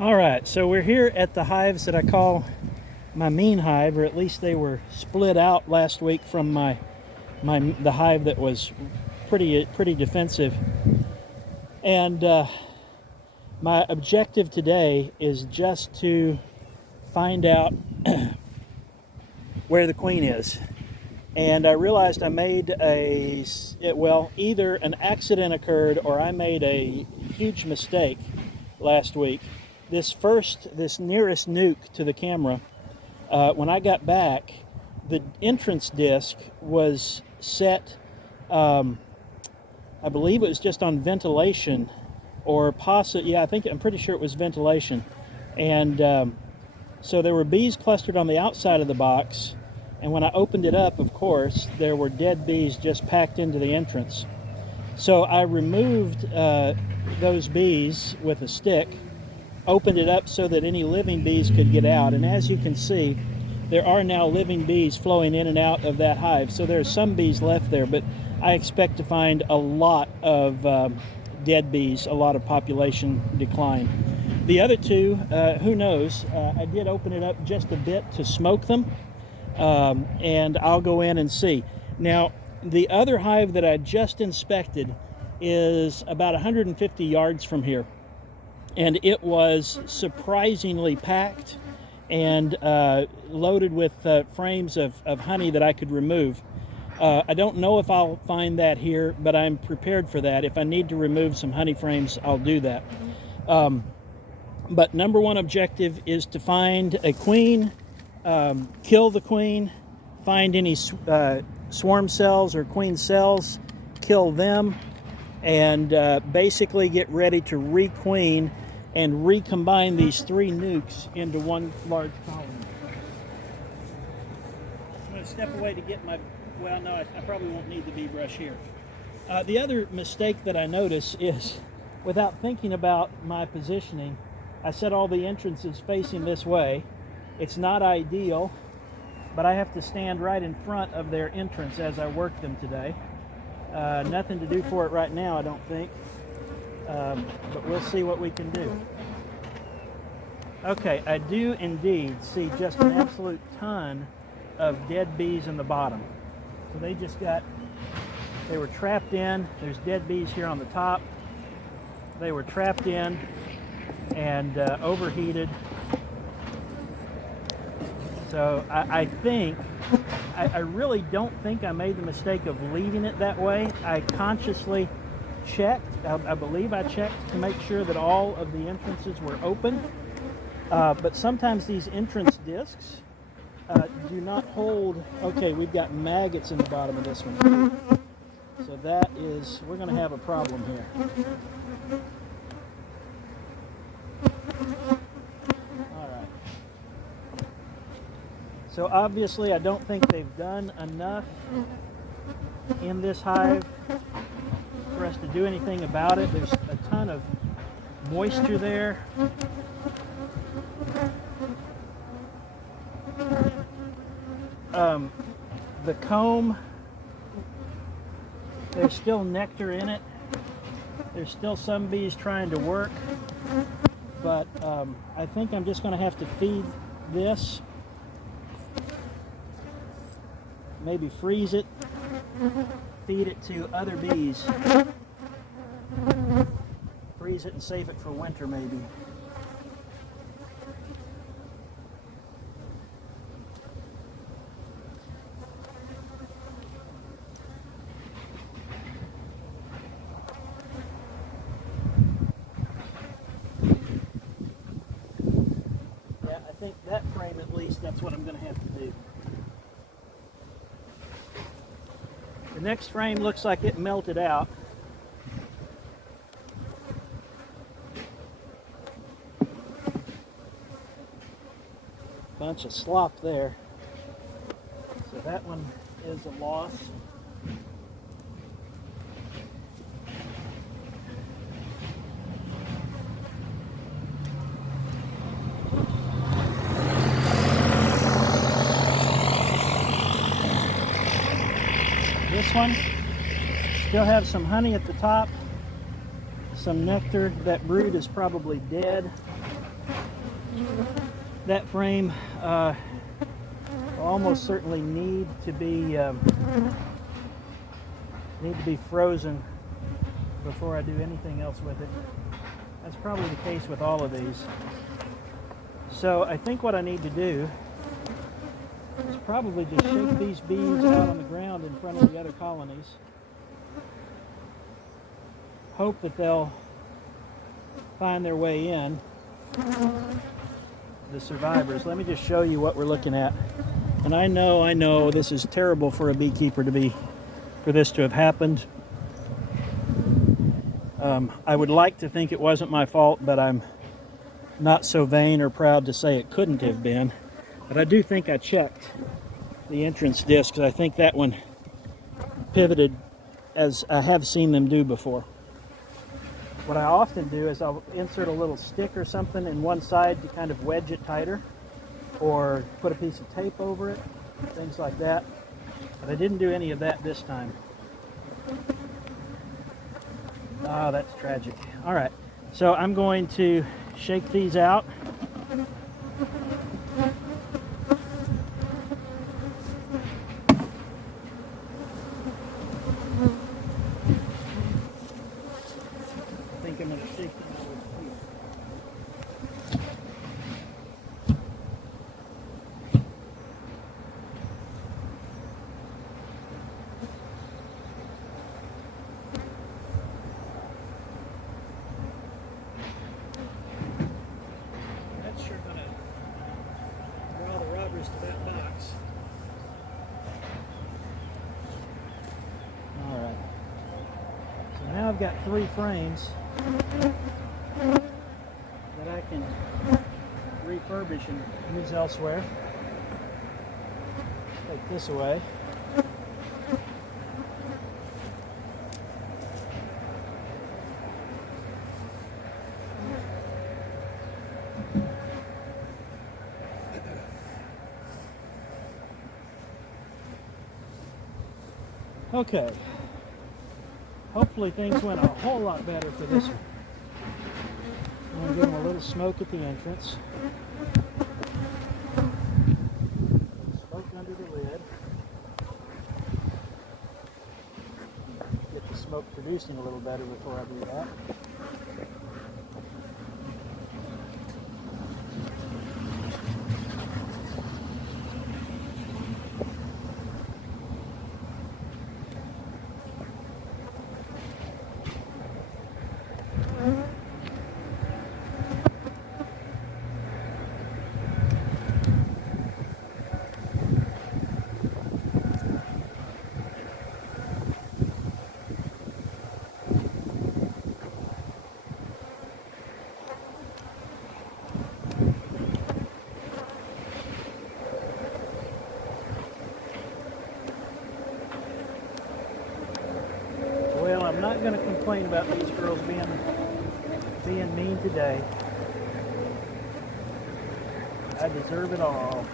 All right, so we're here at the hives that I call my mean hive, or at least they were split out last week from the hive that was pretty defensive. And my objective today is just to find out where the queen is. And I realized I made either an accident occurred or I made a huge mistake last week. This nearest nuke to the camera, when I got back, the entrance disc was set, I believe it was just on ventilation, or possibly, I'm pretty sure it was ventilation. And so there were bees clustered on the outside of the box, and when I opened it up, of course, there were dead bees just packed into the entrance. So I removed those bees with a stick, opened it up so that any living bees could get out, and as you can see, there are now living bees flowing in and out of that hive. So there are some bees left there, but I expect to find a lot of dead bees, a lot of population decline. The other two, who knows? I did open it up just a bit to smoke them, and I'll go in and see. Now, the other hive that I just inspected is about 150 yards from here, and it was surprisingly packed and loaded with frames of honey that I could remove. I don't know if I'll find that here, but I'm prepared for that. If I need to remove some honey frames, I'll do that. But number one objective is to find a queen, kill the queen, find any swarm cells or queen cells, kill them, and basically get ready to requeen and recombine these three nukes into one large colony. I'm going to step away to get I probably won't need the bee brush here. The other mistake that I notice is, without thinking about my positioning, I set all the entrances facing this way. It's not ideal, but I have to stand right in front of their entrance as I work them today. Nothing to do for it right now, I don't think. But we'll see what we can do. Okay, I do indeed see just an absolute ton of dead bees in the bottom. So they were trapped in. There's dead bees here on the top. They were trapped in and overheated. So I really don't think I made the mistake of leaving it that way. I consciously checked, I believe I checked to make sure that all of the entrances were open, but sometimes these entrance discs do not hold. Okay, we've got maggots in the bottom of this one, so we're going to have a problem here. Alright, so obviously I don't think they've done enough in this hive for us to do anything about it. There's a ton of moisture there. The comb, there's still nectar in it. There's still some bees trying to work, but I think I'm just going to have to feed this, maybe freeze it, feed it to other bees, freeze it and save it for winter maybe. Yeah, I think that frame at least, that's what I'm going to have to do. The next frame looks like it melted out. Bunch of slop there. So that one is a loss. This one still have some honey at the top, some nectar. That brood is probably dead. That frame will almost certainly need to be frozen before I do anything else with it. That's probably the case with all of these. So I think what I need to do is probably just shake these bees out on the ground in front of the other colonies. Hope that they'll find their way in, the survivors. Let me just show you what we're looking at. And I know this is terrible for a beekeeper for this to have happened. I would like to think it wasn't my fault, but I'm not so vain or proud to say it couldn't have been. But I do think I checked the entrance disc, because I think that one pivoted, as I have seen them do before. What I often do is I'll insert a little stick or something in one side to kind of wedge it tighter, or put a piece of tape over it, things like that. But I didn't do any of that this time. Oh, that's tragic. All right, so I'm going to shake these out. I think I'm going to shake them over here. That's sure going to draw the rubbers to that box. All right. So now I've got 3 frames that I can refurbish and use elsewhere. Take this away. Okay. Hopefully things went a whole lot better for this one. I'm going to give them a little smoke at the entrance. Smoke under the lid. Get the smoke producing a little better before I do that. Well, I'm not going to complain about these girls being mean today. I deserve it all.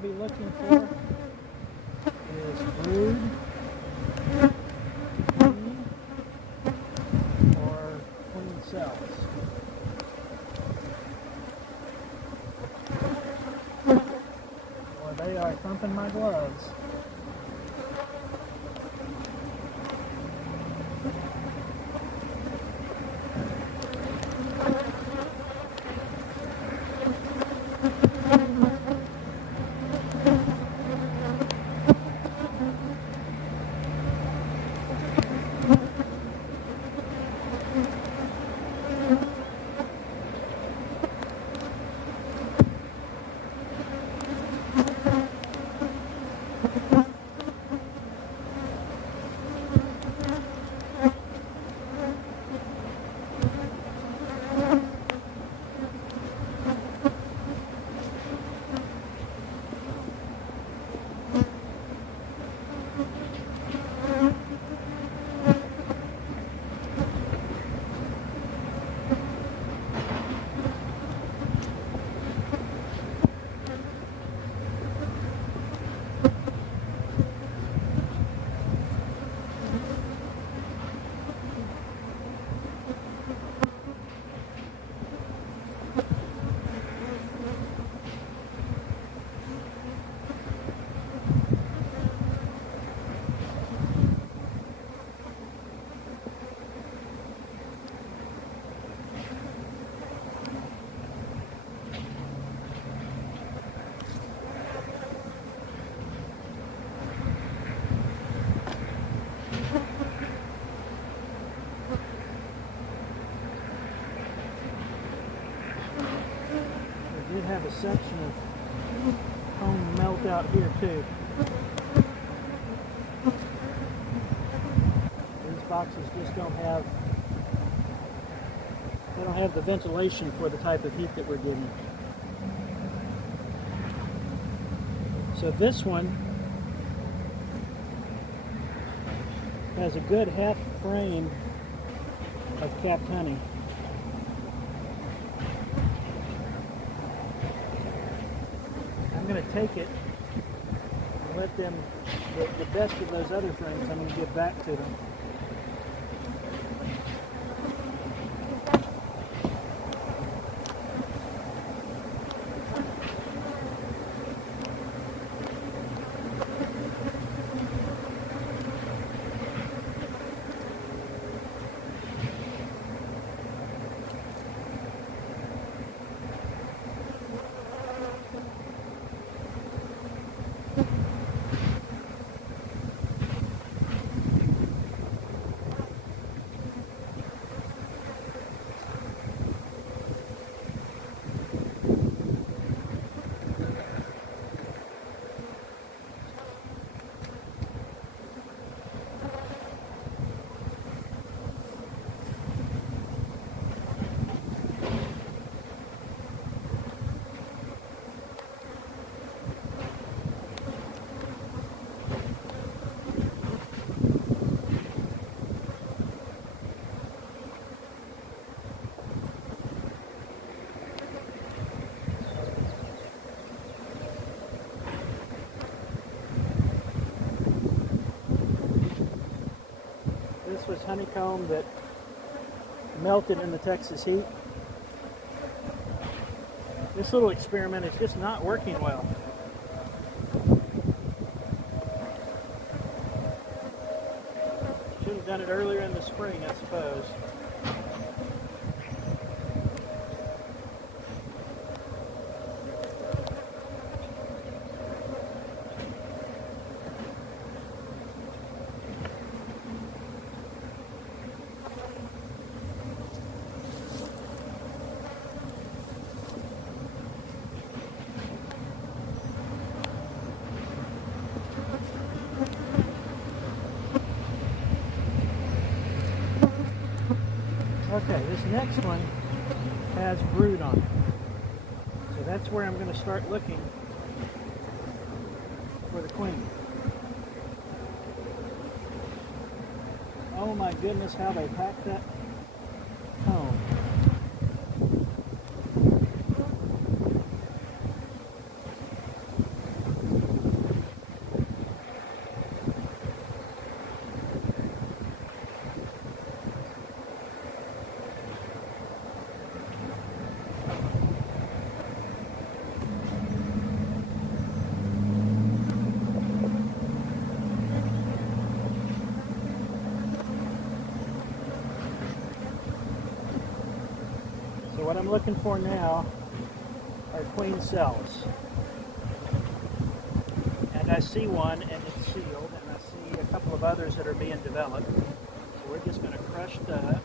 Be looking for is brood, queen, or queen cells. Boy, they are thumping my gloves. did have a section of comb melt out here too. These boxes just don't have the ventilation for the type of heat that we're getting. So this one has a good half frame of capped honey. I'm going to take it and let them, the best of those other frames, I'm going to give back to them. This was honeycomb that melted in the Texas heat. This little experiment is just not working well. Should have done it earlier in the spring, I suppose. Okay, this next one has brood on it. So that's where I'm going to start looking for the queen. Oh my goodness, how they packed that comb. So what I'm looking for now are queen cells. And I see one and it's sealed, and I see a couple of others that are being developed. So we're just going to crush that.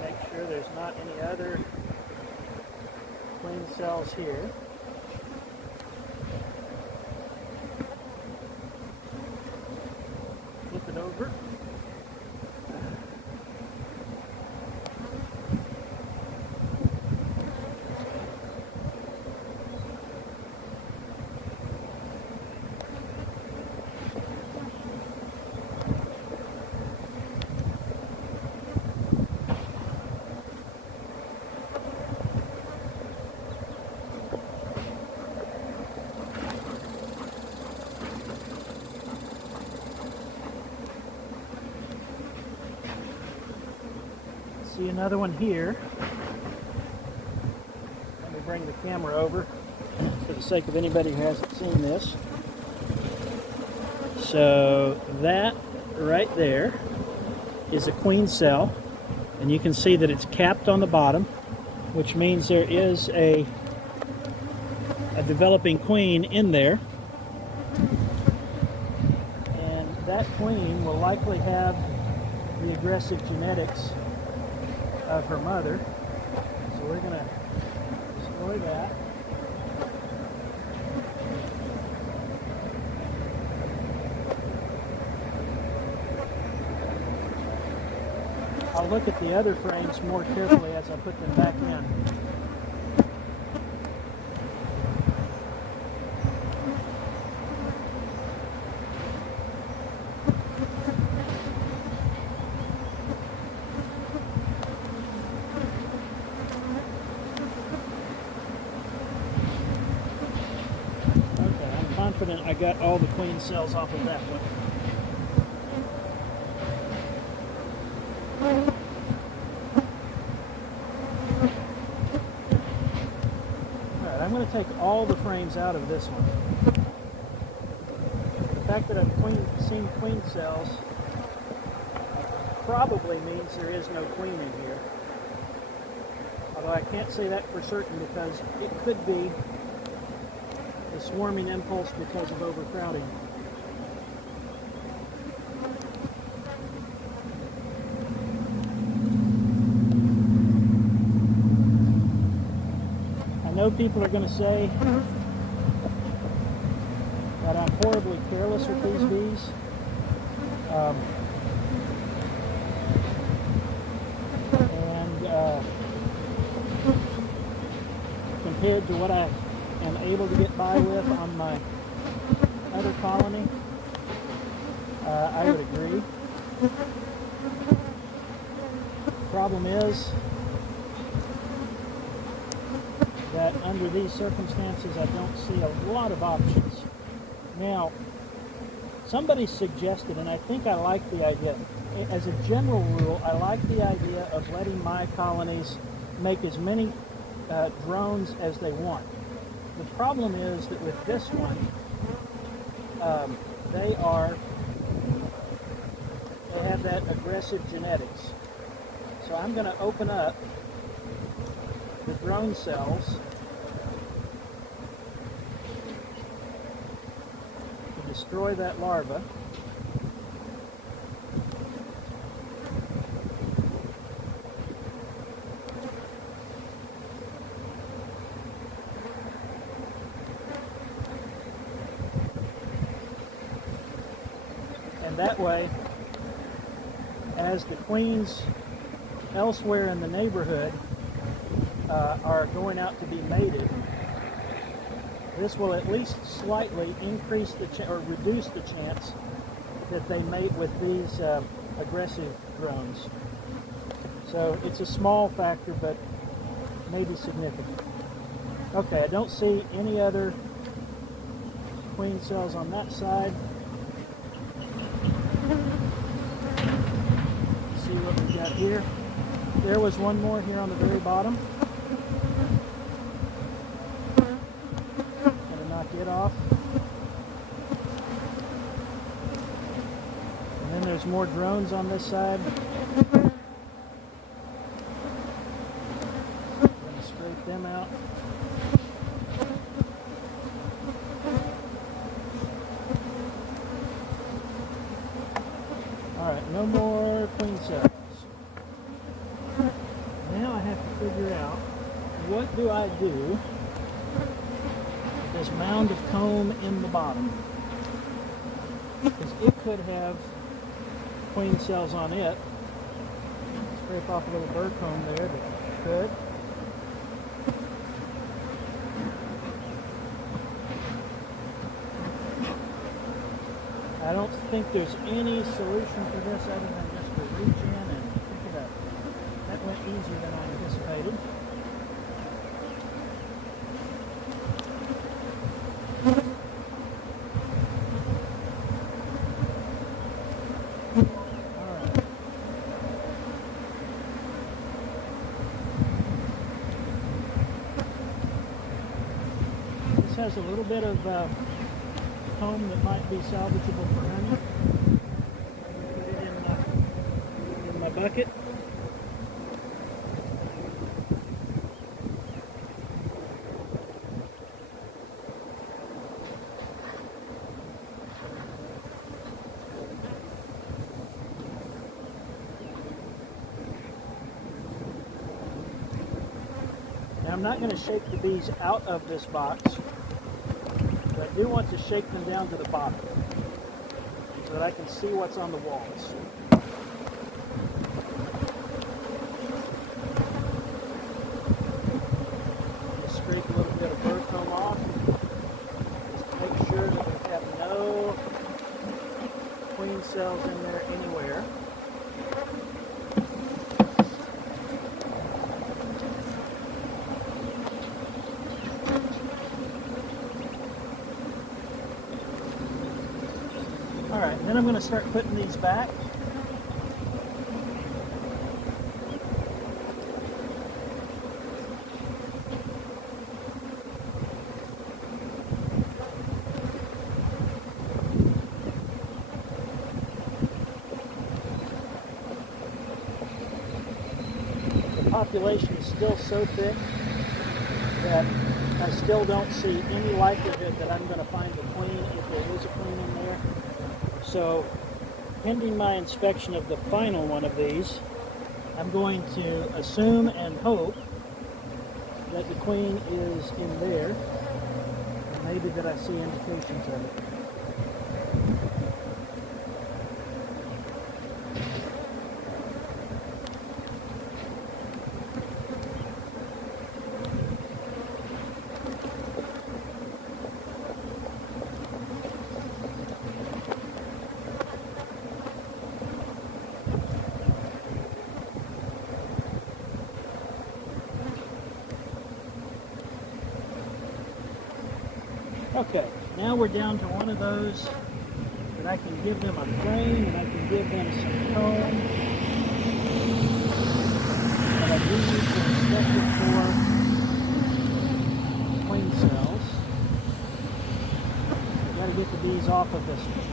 Make sure there's not any other queen cells here. Flip it over. See another one here. Let me bring the camera over for the sake of anybody who hasn't seen this. So that right there is a queen cell, and you can see that it's capped on the bottom, which means there is a a developing queen in there. And that queen will likely have the aggressive genetics of her mother. So we're going to destroy that. I'll look at the other frames more carefully as I put them back in. Okay, I'm confident I got all the queen cells off of that one. I'm going to take all the frames out of this one. The fact that I've seen queen cells probably means there is no queen in here. Although I can't say that for certain because it could be the swarming impulse because of overcrowding. I know people are going to say that I'm horribly careless with these bees. Compared to what I am able to get by with on my other colony, I would agree. Problem is that under these circumstances I don't see a lot of options. Now, somebody suggested, and I think I like the idea, as a general rule, I like the idea of letting my colonies make as many drones as they want. The problem is that with this one, they have that aggressive genetics. So I'm going to open up the drone cells to destroy that larva. And that way, as the queens elsewhere in the neighborhood are going out to be mated, this will at least slightly increase or reduce the chance that they mate with these aggressive drones. So it's a small factor, but maybe significant. Okay, I don't see any other queen cells on that side. Let's see what we got here. There was one more here on the very bottom. Gonna knock it off. And then there's more drones on this side. Gonna scrape them out. Alright, no more queen cells. Now I have to figure out, what do I do with this mound of comb in the bottom? Because it could have queen cells on it. Scrape off a little bird comb there that could. I don't think there's any solution for this other than just to reach in and pick it up. That went easier than I anticipated. Alright. This has a little bit of comb that might be salvageable for honey. Put it in my bucket. I'm not going to shake the bees out of this box, but I do want to shake them down to the bottom so that I can see what's on the walls. Just scrape a little bit of bird comb off, just to make sure that we have no queen cells in there anywhere. Alright, then I'm going to start putting these back. The population is still so thick that I still don't see any likelihood that I'm going to find a queen if there is a queen in there. So, pending my inspection of the final one of these, I'm going to assume and hope that the queen is in there, and maybe that I see indications of it. Okay, now we're down to one of those that I can give them a frame and I can give them some comb. But I do need to inspect it for queen cells. I've got to get the bees off of this one.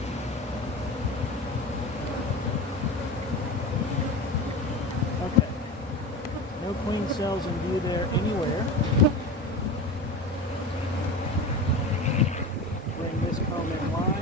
Okay, no queen cells in view there anywhere. This comb in line.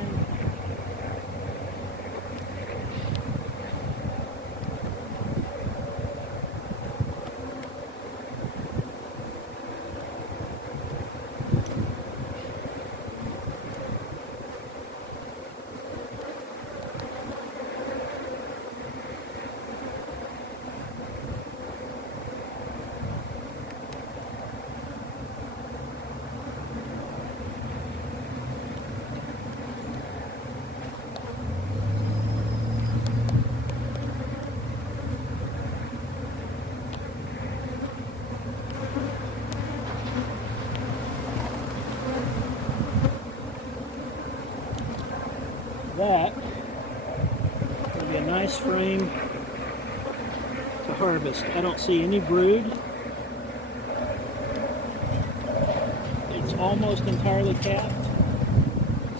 That will be a nice frame to harvest. I don't see any brood. It's almost entirely capped,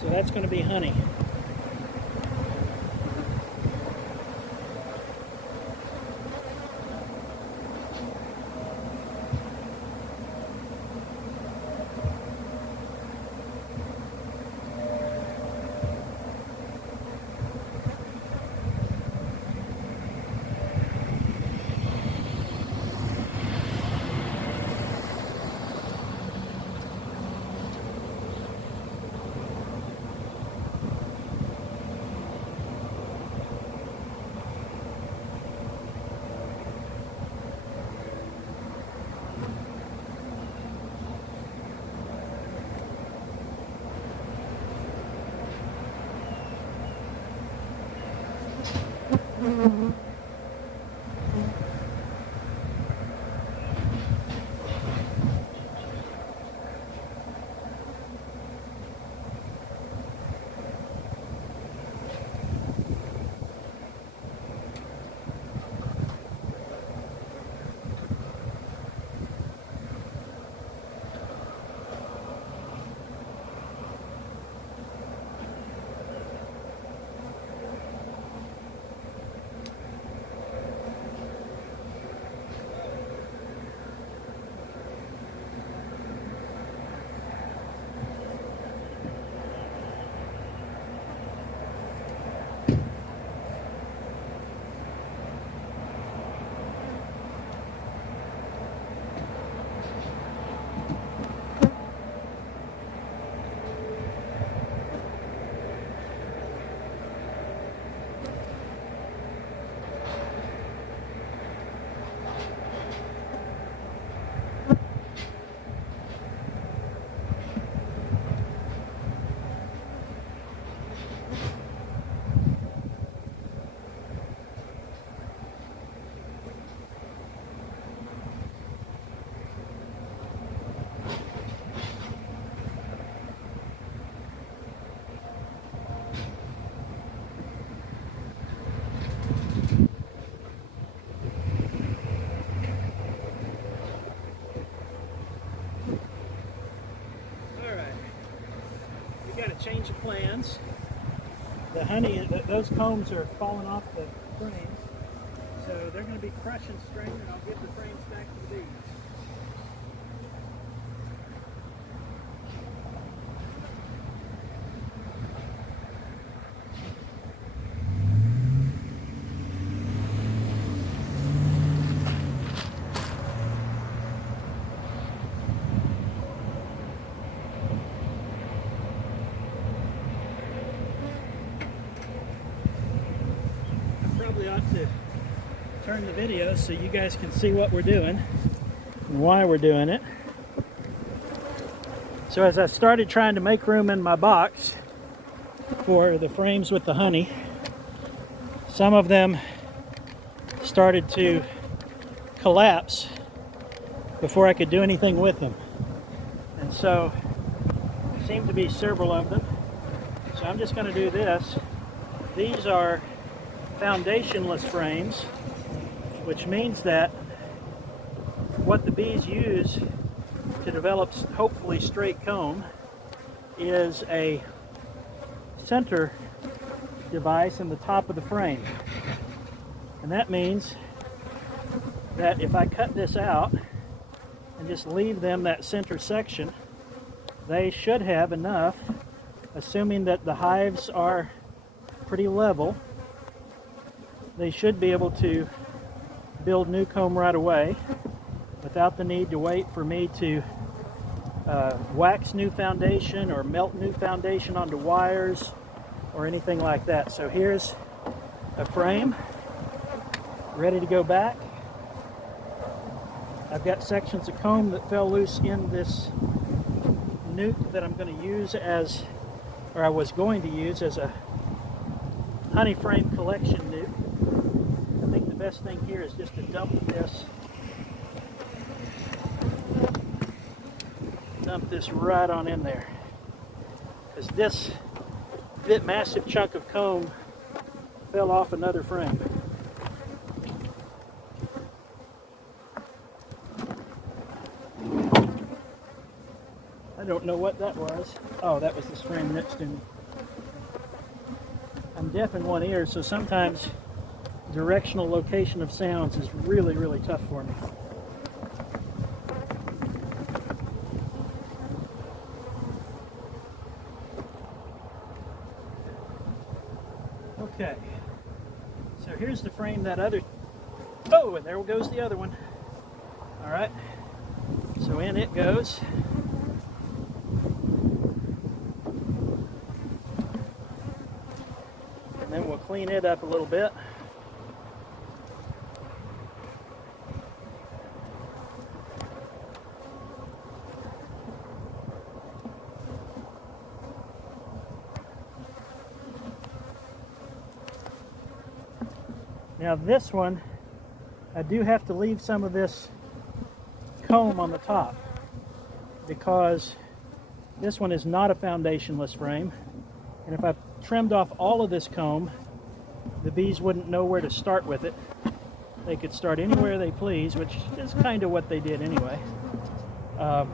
so that's going to be honey. change of plans. The honey, those combs are falling off the frames, so they're going to be crushing string, and I'll give the frames back to the bees. Probably ought to turn the video so you guys can see what we're doing and why we're doing it. So as I started trying to make room in my box for the frames with the honey, some of them started to collapse before I could do anything with them. And so there seemed to be several of them. So I'm just going to do this. These are foundationless frames, which means that what the bees use to develop hopefully straight comb is a center device in the top of the frame. And that means that if I cut this out and just leave them that center section, they should have enough, assuming that the hives are pretty level, they should be able to build new comb right away without the need to wait for me to wax new foundation or melt new foundation onto wires or anything like that. So here's a frame ready to go back. I've got sections of comb that fell loose in this nuke that I'm going to use as, or I was going to use as a honey frame collection nuke. I think the best thing here is just to dump this right on in there, because this massive chunk of comb fell off another frame. I don't know what that was. Oh, that was this frame next to me. I'm deaf in one ear, so sometimes directional location of sounds is really, really tough for me. Okay, so here's the frame that other, oh, and there goes the other one. All right, so in it goes. And then we'll clean it up a little bit. Now this one, I do have to leave some of this comb on the top because this one is not a foundationless frame, and if I trimmed off all of this comb, the bees wouldn't know where to start with it. They could start anywhere they please, which is kind of what they did anyway. But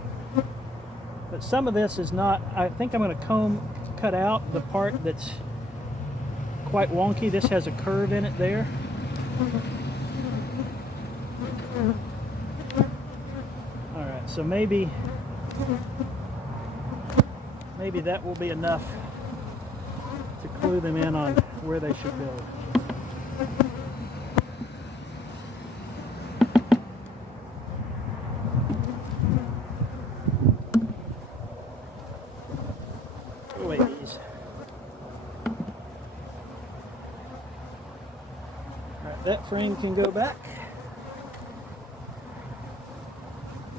some of this is not. I think I'm going to cut out the part that's quite wonky. This has a curve in it there. Alright, so maybe that will be enough to clue them in on where they should build. Go away, bees. Alright, that frame can go back.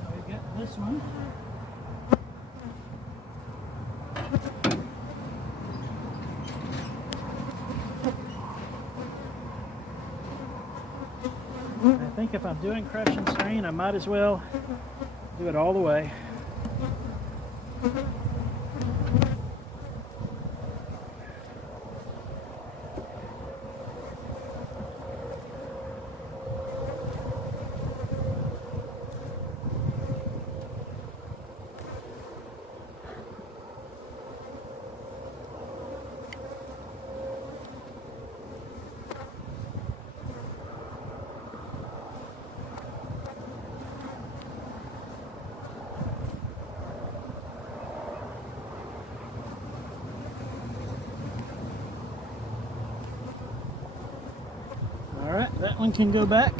Now we've got this one. I think if I'm doing crush and strain, I might as well do it all the way. one can go back.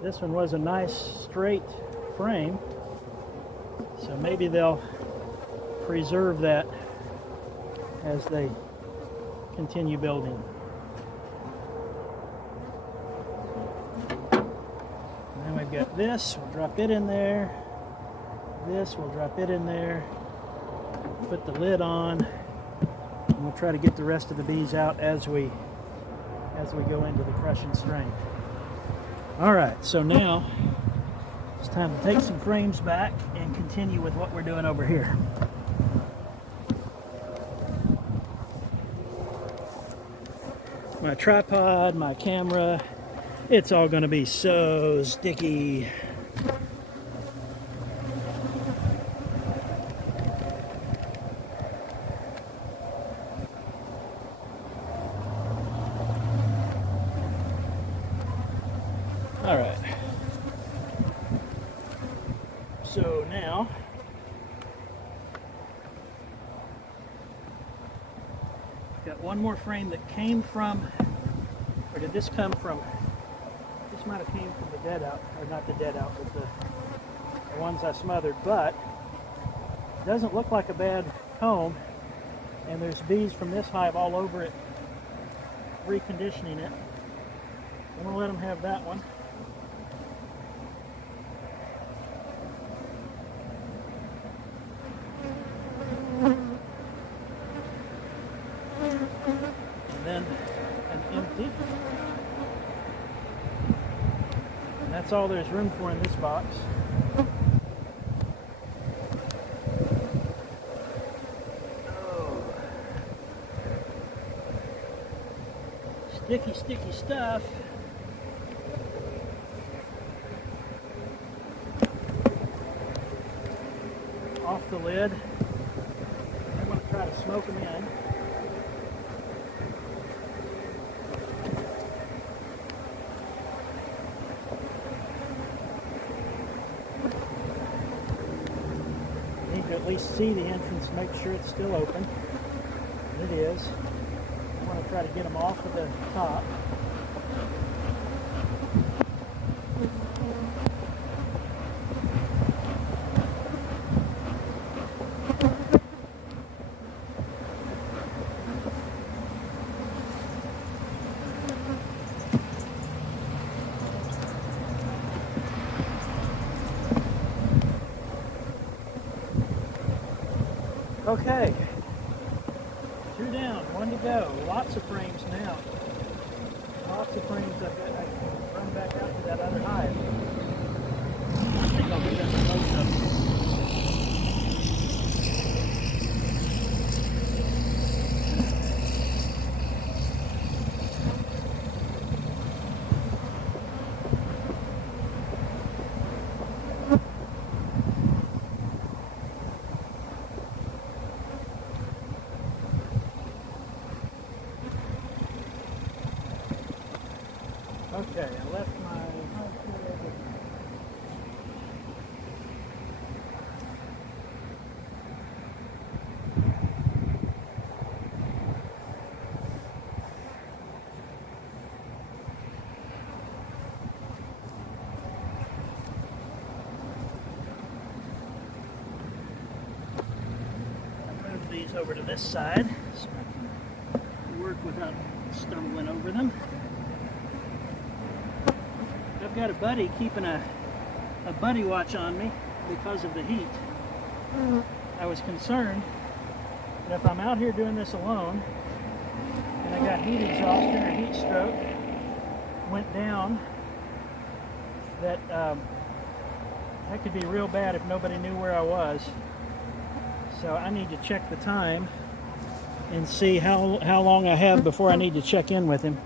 This one was a nice straight frame, so maybe they'll preserve that as they continue building. And then we've got this, we'll drop it in there. This, we'll drop it in there. Put the lid on, and we'll try to get the rest of the bees out as we go into the crush and strain. Alright, so now it's time to take some frames back and continue with what we're doing over here. My tripod, my camera, it's all going to be so sticky. All right. So now got one more frame that came from, or did this come from? This might have came from the dead out, or not the dead out, but the ones I smothered. But it doesn't look like a bad comb, and there's bees from this hive all over it, reconditioning it. I'm gonna let them have that one. And then an empty. And that's all there's room for in this box. Oh. Sticky, sticky stuff. Off the lid. I'm going to try to smoke them in. Need to at least see the entrance, make sure it's still open. It is. I want to try to get them off of the top. Okay, 2 down, 1 to go. Lots of frames now. Lots of frames I can run back out to that other hive. I think I'll do that for most of them. Okay, I left my move these over to this side so I can work without stumbling over them. I've got a buddy keeping a buddy watch on me because of the heat. I was concerned that if I'm out here doing this alone and I got heat exhaustion or heat stroke, went down, that that could be real bad if nobody knew where I was. So I need to check the time and see how long I have before I need to check in with him.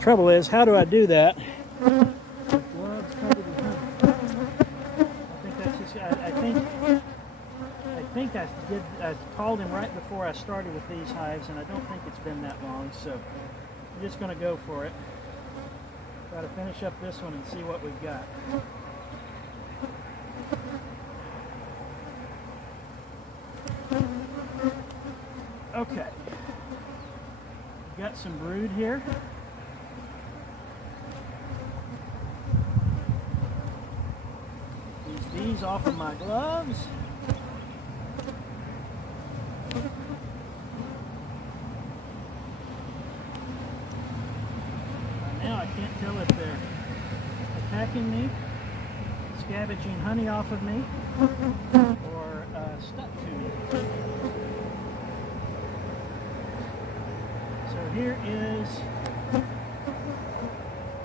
Trouble is, how do I do that? With gloves covered think I called him right before I started with these hives, and I don't think it's been that long, so I'm just going to go for it. Try to finish up this one and see what we've got. Okay, we've got some brood here. These bees off of my gloves. Now I can't tell if they're attacking me, scavenging honey off of me, or stuck to me. So here is,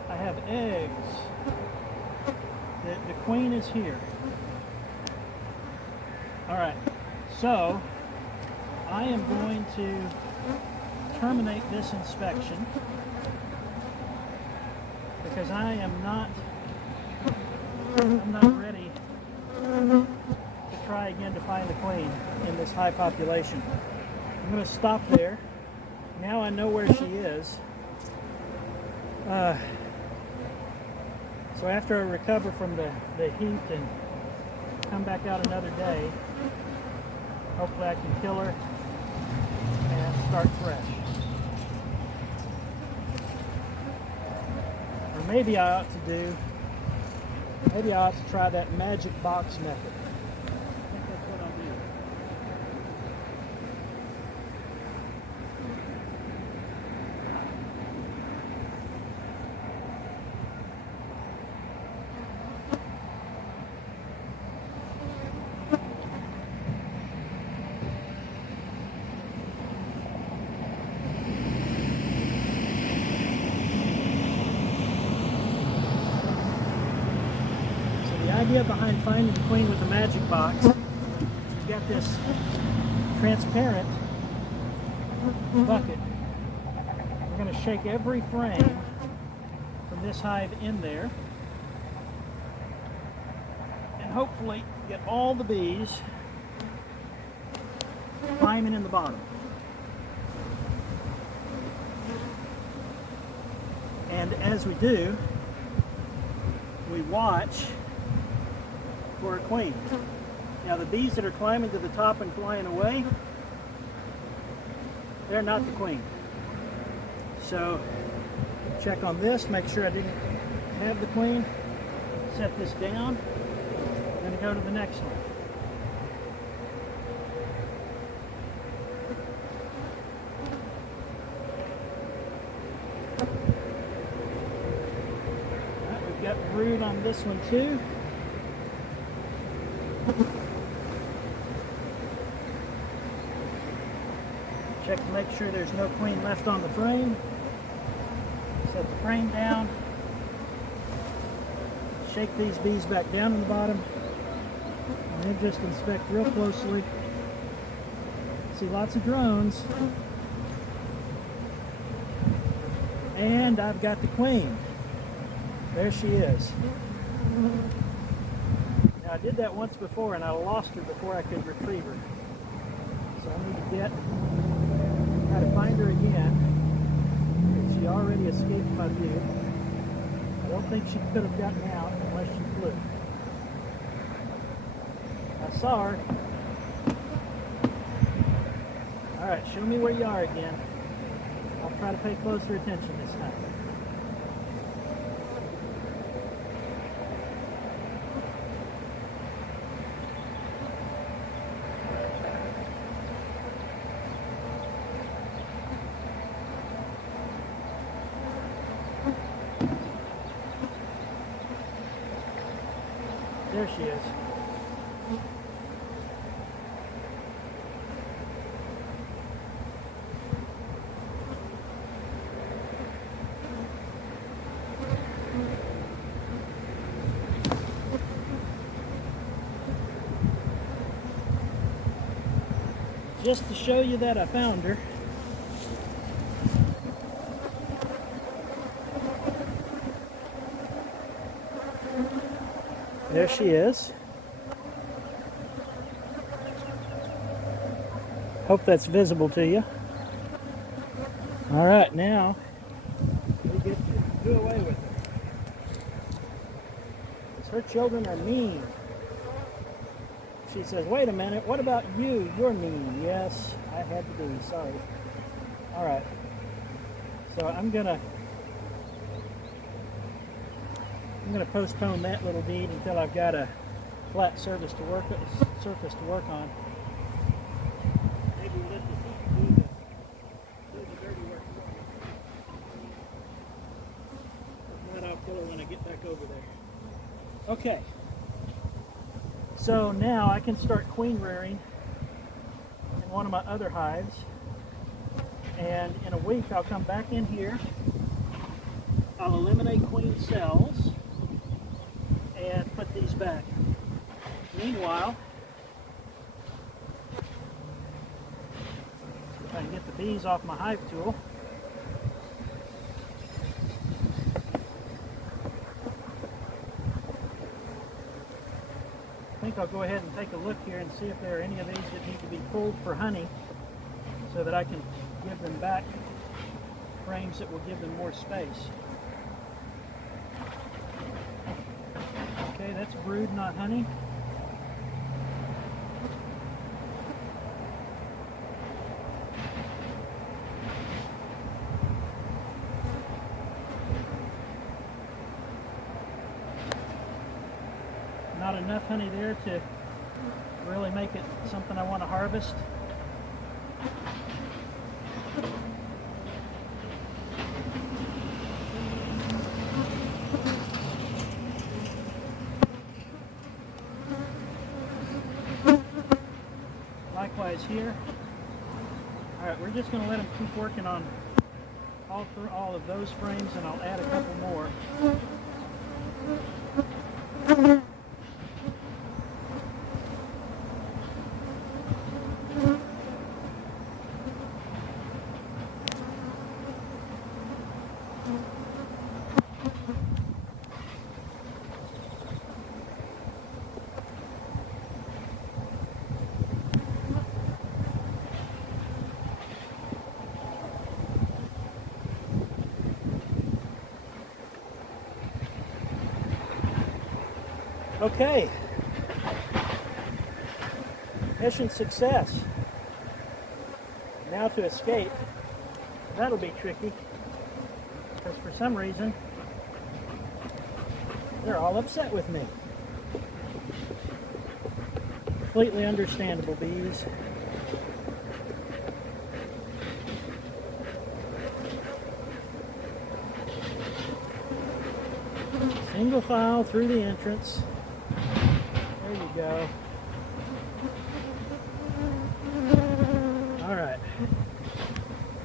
I have eggs. The queen is here. Alright, so I am going to terminate this inspection because I'm not ready to try again to find the queen in this high population. I'm going to stop there. Now I know where she is. So after I recover from the heat and come back out another day, hopefully I can kill her and start fresh. Or maybe I ought to try that magic box method. I think that's what I'll do. The idea behind finding the queen with the magic box, you've got this transparent bucket. We're going to shake every frame from this hive in there and hopefully get all the bees climbing in the bottom. And as we do, we watch for a queen. Now the bees that are climbing to the top and flying away, they're not the queen. So check on this, make sure I didn't have the queen. Set this down. I'm going to go to the next one. All right, we've got brood on this one too. Check to make sure there's no queen left on the frame. Set the frame down. Shake these bees back down in the bottom. And then just inspect real closely. See lots of drones. And I've got the queen. There she is. Now I did that once before and I lost her before I could retrieve her. So I need to try to find her again. She already escaped my view. I don't think she could have gotten out unless she flew. I saw her. Alright, show me where you are again. I'll try to pay closer attention this time. There she is. Just to show you that I found her. There she is. Hope that's visible to you. All right, now we get to do away with her. Because her children are mean. She says, wait a minute, what about you? You're mean. Yes, I had to be, sorry. All right, so I'm gonna postpone that little deed until I've got a flat surface to work on. Maybe let the heat do the dirty work for me. If not, I'll kill her when I get back over there. Okay. So now I can start queen rearing in one of my other hives, and in a week I'll come back in here, I'll eliminate queen cells and put these back. Meanwhile, if I can get the bees off my hive tool, I think I'll go ahead and take a look here and see if there are any of these that need to be pulled for honey so that I can give them back frames that will give them more space. Okay, that's brood, not honey. Not enough honey there to really make it something I want to harvest. Likewise here. All right, we're just going to let them keep working on all of those frames, and I'll add a couple more. Okay, mission success. Now to escape. That'll be tricky because for some reason they're all upset with me. Completely understandable, bees. Single file through the entrance. There you go. All right.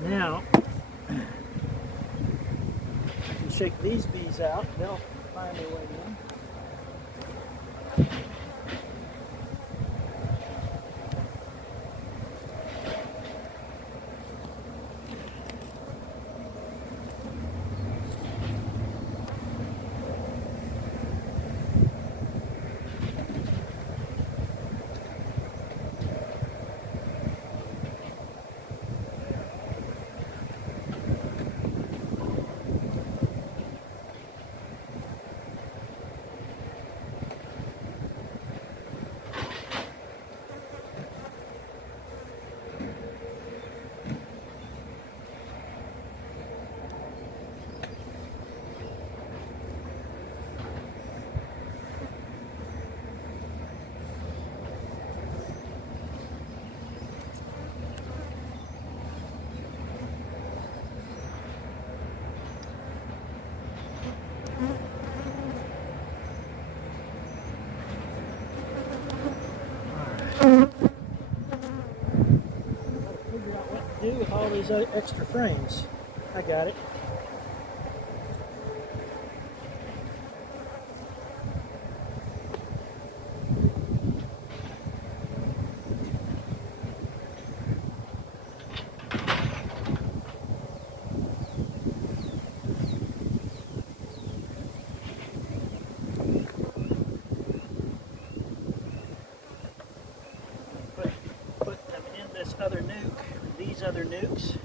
Now, I can shake these bees out. They'll find their way in. Do with all these extra frames. I got it. Put them in this other nuke, these other nukes.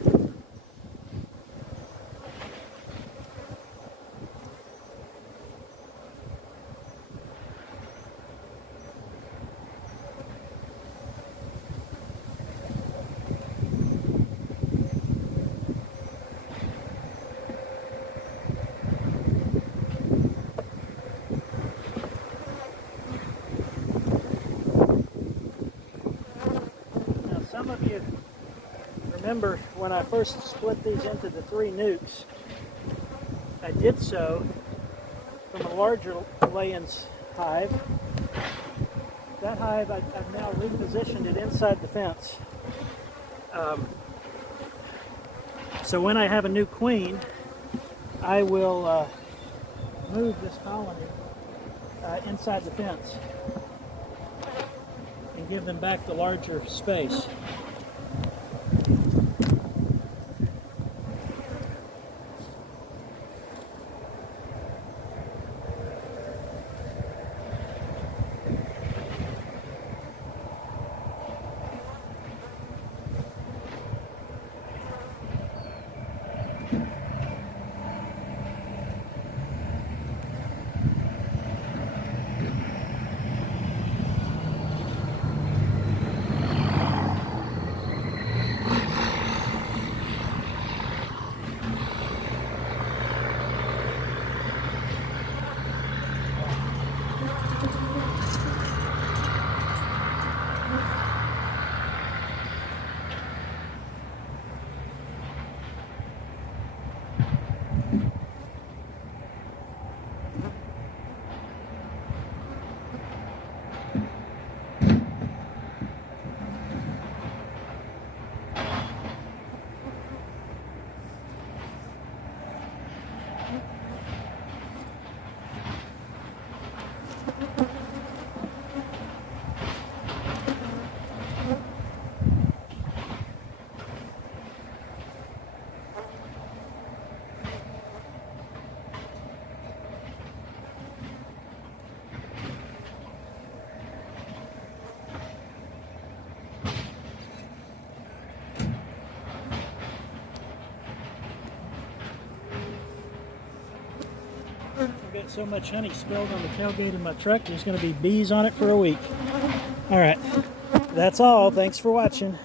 Some of you remember when I first split these into the 3 nukes, I did so from a larger lay-ins hive. That hive, I've now repositioned it inside the fence. So when I have a new queen, I will move this colony inside the fence and give them back the larger space. I've got so much honey spilled on the tailgate of my truck, there's going to be bees on it for a week. All right, that's all. Thanks for watching.